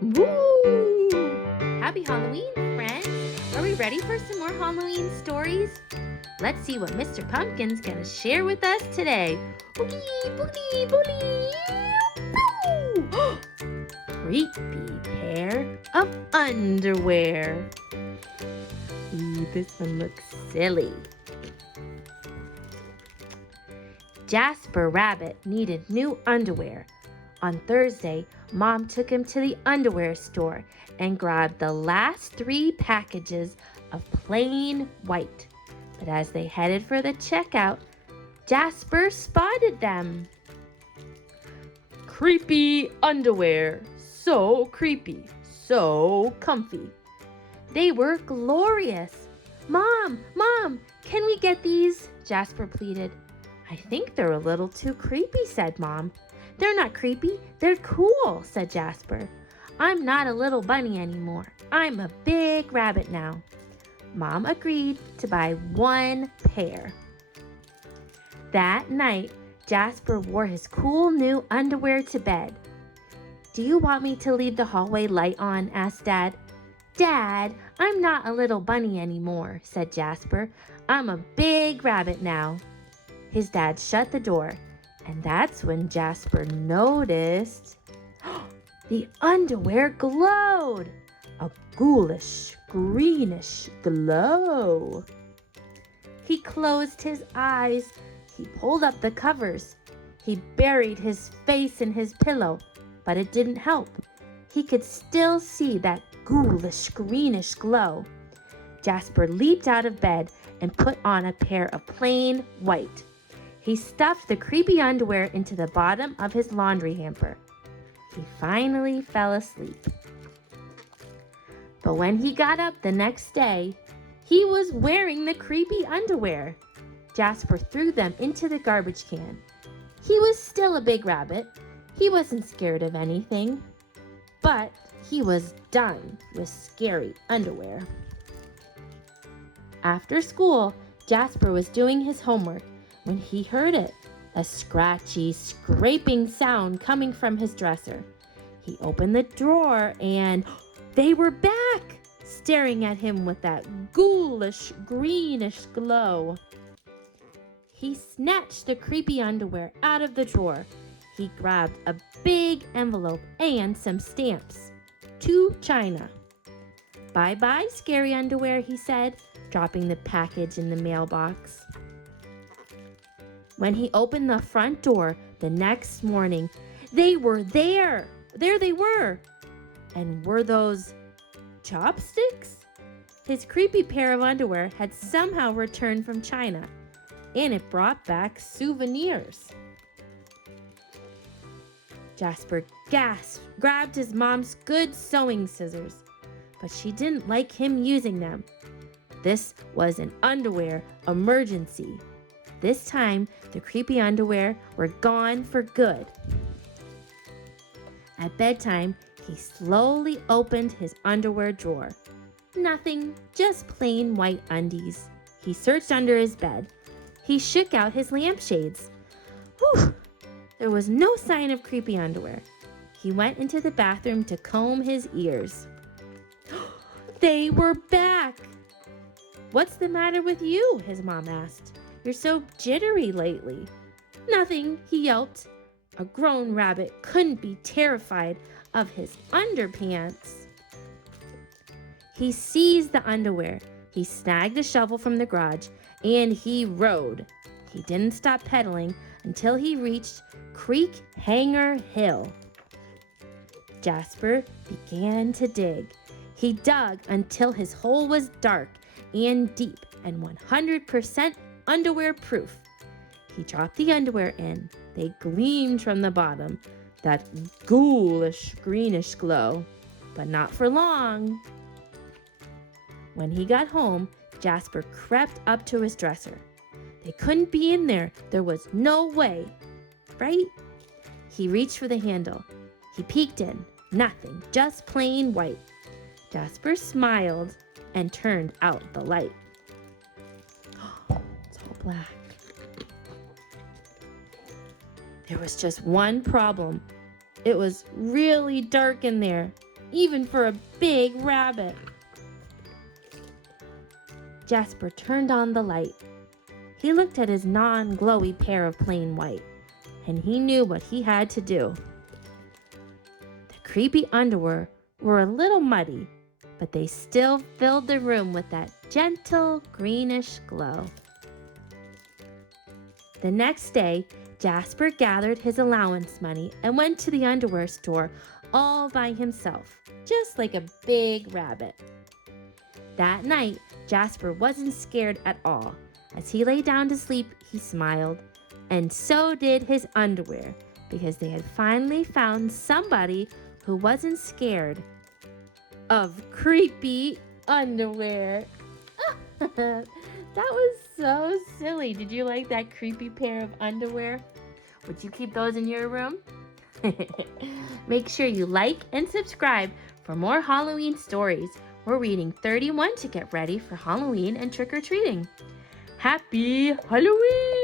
Woo! Happy Halloween, friends! Are we ready for some more Halloween stories? Let's see what Mr. Pumpkin's gonna share with us today. Boogie, boogie, boogie! Creepy pair of underwear. Ooh, this one looks silly. Jasper Rabbit needed new underwear. On Thursday, Mom took him to the underwear store and grabbed the last 3 packages of plain white. But as they headed for the checkout, Jasper spotted them. Creepy underwear, so creepy, so comfy. They were glorious. Mom, can we get these? Jasper pleaded. I think they're a little too creepy, said Mom. They're not creepy, they're cool, said Jasper. I'm not a little bunny anymore. I'm a big rabbit now. Mom agreed to buy 1 pair. That night, Jasper wore his cool new underwear to bed. Do you want me to leave the hallway light on? Asked Dad. Dad, I'm not a little bunny anymore, said Jasper. I'm a big rabbit now. His dad shut the door, and that's when Jasper noticed the underwear glowed. A ghoulish, greenish glow. He closed his eyes. He pulled up the covers. He buried his face in his pillow, but it didn't help. He could still see that ghoulish, greenish glow. Jasper leaped out of bed and put on a pair of plain white. He stuffed the creepy underwear into the bottom of his laundry hamper. He finally fell asleep. But when he got up the next day, he was wearing the creepy underwear. Jasper threw them into the garbage can. He was still a big rabbit. He wasn't scared of anything. But he was done with scary underwear. After school, Jasper was doing his homework when he heard it, a scratchy, scraping sound coming from his dresser. He opened the drawer and they were back, staring at him with that ghoulish, greenish glow. He snatched the creepy underwear out of the drawer. He grabbed a big envelope and some stamps. To China. Bye-bye, scary underwear, he said, dropping the package in the mailbox. When he opened the front door the next morning, they were there. There they were. And were those chopsticks? His creepy pair of underwear had somehow returned from China, and it brought back souvenirs. Jasper gasped, grabbed his mom's good sewing scissors, but she didn't like him using them. This was an underwear emergency. This time, the creepy underwear were gone for good. At bedtime, he slowly opened his underwear drawer. Nothing, just plain white undies. He searched under his bed. He shook out his lampshades. Whew! There was no sign of creepy underwear. He went into the bathroom to comb his ears. They were back! What's the matter with you? His mom asked. You're so jittery lately. Nothing, he yelped. A grown rabbit couldn't be terrified of his underpants. He seized the underwear. He snagged a shovel from the garage, and he rode. He didn't stop pedaling until he reached Creek Hanger Hill. Jasper began to dig. He dug until his hole was dark and deep and 100% underwear proof. He dropped the underwear in. They gleamed from the bottom, that ghoulish greenish glow, but not for long. When he got home, Jasper crept up to his dresser. They couldn't be in there. There was no way, right? He reached for the handle. He peeked in. Nothing, just plain white. Jasper smiled and turned out the light. It's all black. There was just one problem. It was really dark in there. even for a big rabbit. Jasper turned on the light. He looked at his non-glowy pair of plain white, and he knew what he had to do. The creepy underwear were a little muddy, but they still filled the room with that gentle greenish glow. The next day, Jasper gathered his allowance money and went to the underwear store all by himself, just like a big rabbit. That night, Jasper wasn't scared at all. As he lay down to sleep, he smiled, and so did his underwear, because they had finally found somebody who wasn't scared of creepy underwear. That was so silly. Did you like that creepy pair of underwear? Would you keep those in your room? Make sure you like and subscribe for more Halloween stories. We're reading 31 to get ready for Halloween and trick-or-treating. Happy Halloween!